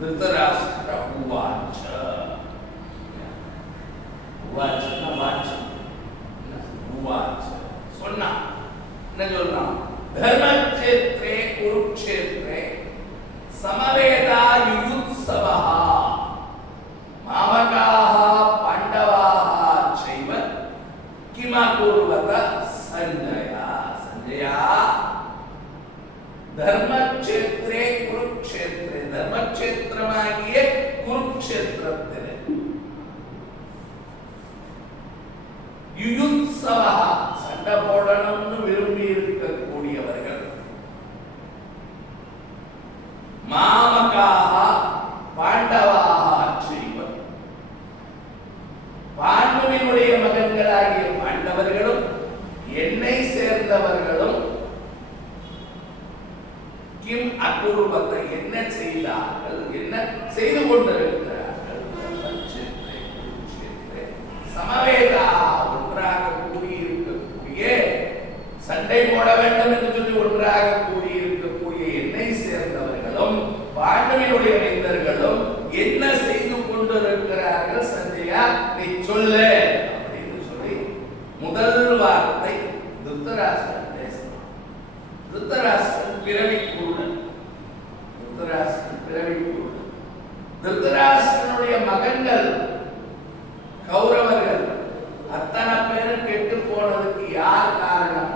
धृतराष्ट्र उवाच उवाच न वाच। उवाच सुनना न चलना धर्म क्षेत्र कुरुक्षेत्र समवेदा युयुत्सव मामकाः पाण्डवाः चैव किमकुर्वत सञ्जय? सञ्जया। धर्मक्षेत्रे, कुरुक्षेत्रे தர்மக்ஷேத்திரமாகிய குருக்ஷேத்திரத்திலே. யுயுத்சவா சண்டை போடணும்னு விரும்பி இருக்கக்கூடியவர்கள் மாமகாக பாண்டவாக செய்வர் பாண்டவினுடைய மகன்களாகிய பாண்டவர்களும் என்னை சேர்ந்தவர்களும் கிம் அக்குருபத்தை செய்தார்கள். என்ன செய்து கொண்டிருக்கிறார்கள்? சமவேதா ஒன்றாக கூடியிருக்கக்கூடிய சண்டை போட வேண்டும் என்று சொல்லி ஒன்றாக கூடியிருக்கக்கூடிய என்னை சேர்ந்தவர்களும் பாண்டவியுடைய மைந்தர்களும் என்ன செய்து கொண்டிருக்கிறார்கள்? சஞ்சயா நீ சொல்லு அப்படின்னு சொல்லி முதல் வார்த்தை திருத்தராசன் பேசணும் திருத்தராசன் பிறவி திருதராசனுடைய மகன்கள் கௌரவர்கள் அத்தனை பேரும் கெட்டு போனதுக்கு யார் காரணம்?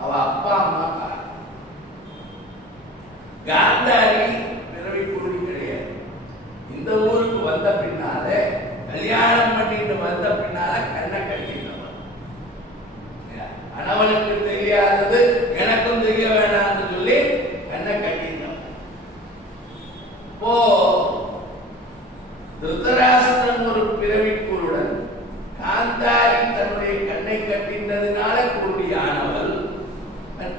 அவ அப்பா அம்மா காரணம். காந்தாரி பிறவி குருடி கிடையாது. இந்த ஊருக்கு வந்த பின்னாலே கல்யாணம் பண்ணிட்டு வந்த பின்னால கண்ணை கட்டினவன் அனவனுக்கு தெரியாதது எனக்கும் தெரிய வேணாம்னு சொல்லி கண்ணை கட்டினவன் இப்போ திருத்தராஷ்டிரன் ஒரு பிறவி குருடன் காந்தாரி தன்னுடைய கண்ணை கட்டினதுனால குருடியானவள்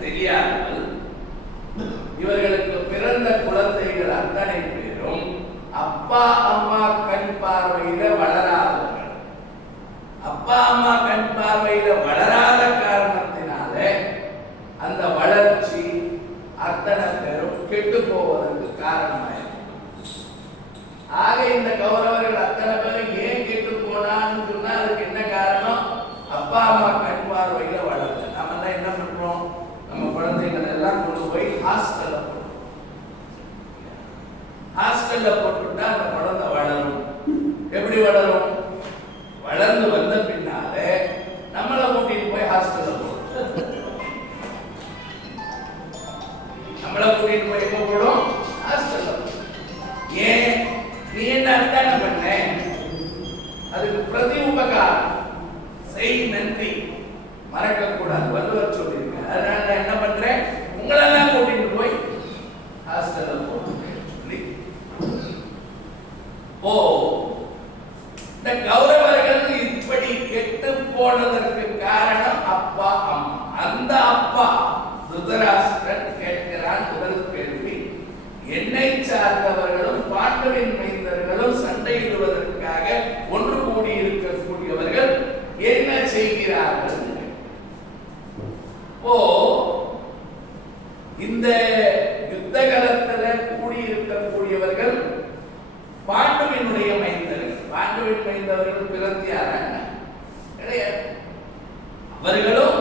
தெரியாதவள் இவர்களுக்கு பிறந்த குழந்தைகள் அத்தனை பேரும் அப்பா அம்மா கண் பார்வையில வளராதவர்கள் அப்பா அம்மா கண் பார்வையில வளராத காரணத்தினாலே அந்த வளர்ச்சி அத்தனை பேரும் கெட்டு போவதற்கு காரணமாயிருக்கும் ஆக இந்த கௌரவர்கள் அத்தனை பேரும் ஏன் கெட்டு போனான்னு சொன்னா அதுக்கு என்ன காரணம் அப்பா அம்மா கண் பார்வையில வளரல நாம எல்லாம் என்ன பண்றோம் நம்ம குழந்தைகள் எல்லாம் கொண்டு போய் ஹாஸ்டல்ல போடுறோம் ஹாஸ்டல்ல போட்டுட்டா அந்த குழந்தை வளரும். எப்படி வளரும்? வளர்ந்து வந்த பின்னாலே நம்மள கூட்டிட்டு போய் ஹாஸ்டல்ல போடும். நம்மள கூட்டிட்டு போய் எங்க போடும்? ஹாஸ்டல்ல ஏன்? நீ என்ன அத்தான பண்ண? அதுக்கு பிரதி உபகாரம் செய் நன்றி மறக்க கூடாது வள்ளுவர் சொல்லியிருக்க அதனால நான் என்ன பண்றேன் உங்களெல்லாம் கூட்டிட்டு போய் ஹாஸ்டல்ல போட்டுருக்கேன் சொல்லி ஓ இந்த கௌரவர்கள் இப்படி கெட்டு போனதற்கு காரணம் அப்பா அம்மா அந்த அப்பா துதராஷ்டிரன் கேட்கிறான் முதல் கேள்வி என்னை சார்ந்தவர்களும் பாண்டவின் மைந்தர்களும் சண்டையிடுவதற்காக ஒன்று கூடி இருக்கக்கூடியவர்கள் என்ன செய்கிறார்கள் ஓ இந்த யுத்த காலத்துல கூடியிருக்கக்கூடியவர்கள் பாண்டுவினுடைய மைந்தர்கள். பாண்டுவின் மைந்தவர்கள் பிறந்தியாராங்க கிடையாது அவர்களும்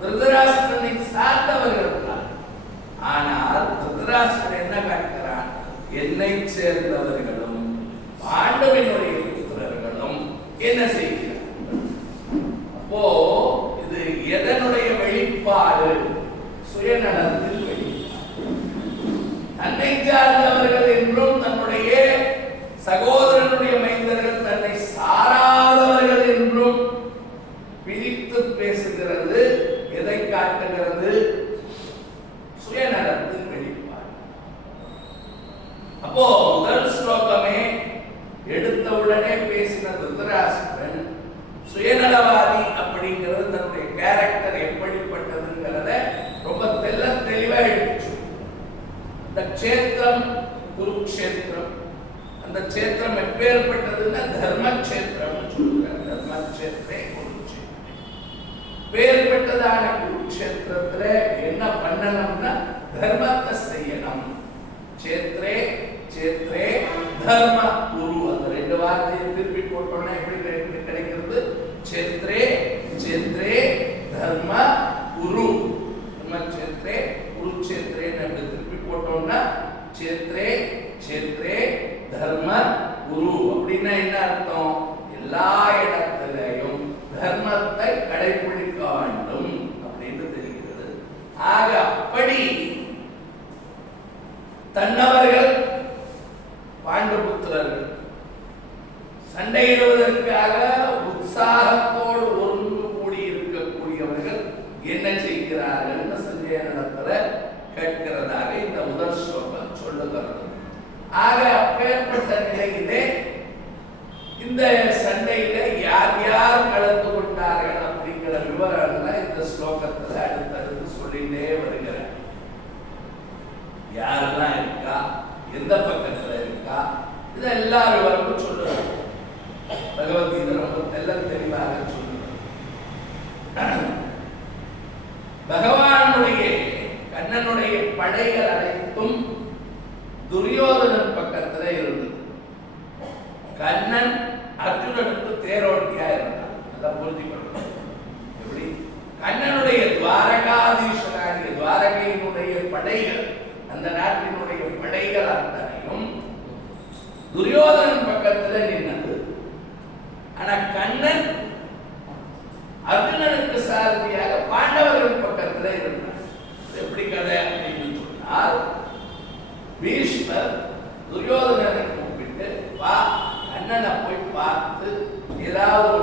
திருதராசனை சார்ந்தவர்கள் தான். ஆனால் திருதராசன் என்ன காட்டுகிறான்? என்னை சேர்ந்தவர்களும் பாண்டவினுடைய புத்திரர்களும் என்ன செய்கிறார் அப்போ இது எதனுடைய வெளிப்பாடு தன்னை சார்ந்தவர்கள் என்றும் தன்னுடைய சகோதரனுடைய மைந்தர்கள் தன்னை சாராதவர்கள் என்றும் பிரித்து பேசுகிறது எதை காட்டுகிறது சுயநலத்தின் வெளிப்பாடு அப்போ முதல் ஸ்லோகமே எடுத்த உடனே பேசின திருதராஷ்டிரன் சுயநலவாதி அப்படிங்கிறது தன்னுடைய கேரக்டர் எப்படி ரொம்ப தெல்ல தெளிவா எடுத்து இந்த க்ஷேத்திரம் குருக்ஷேத்திரம். அந்த க்ஷேத்திரம் எப்பேற்பட்டதுன்னா தர்மக்ஷேத்திரம்னு சொல்லுறாங்க தர்மக்ஷேத்திரே குருக்ஷேத்திரே பேர்பட்டதான குருக்ஷேத்திரத்துல என்ன பண்ணணும்னா தர்ம தன்னவர்கள் பாண்டுபுத்திரர்கள் சண்டையிடுவதற்காக உற்சாகத்தோடு ஒன்று கூடி இருக்கக்கூடியவர்கள் என்ன செய்கிறார்கள் சஞ்சயனிடத்துல கேட்கிறதாக இந்த முதல் ஸ்லோகம் சொல்லுகிறது. ஆக அப்பேற்பட்ட நிலையிலே இந்த சண்டையில யார் யார் கலந்து கொண்டார்கள் அப்படிங்கிற விவரங்கள் இந்த ஸ்லோகத்துல அடுத்தடுத்து சொல்லிட்டே வருகிறது. யாரெல்லாம் இருக்கா? எந்த பக்கத்துல இருக்கா? இதை எல்லாரும் விவரமும் சொல்லுறாங்க பகவத்கீதை ரொம்ப தெல்ல தெளிவாக சொல்லுறது பகவானுடைய கண்ணனுடைய படைகள் அனைத்தும் துரியோதனன் அந்த நாட்டினுடைய படைகள் அத்தனையும் துரியோதனன் பக்கத்துல நின்னது ஆனா கண்ணன் அர்ஜுனனுக்கு சாரதியாக பாண்டவர்கள் பக்கத்துல இருந்தார். எப்படி கதை அப்படின்னு சொன்னால் பீஷ்மர் துரியோதனனை கூப்பிட்டு வா கண்ணனை போய் பார்த்து ஏதாவது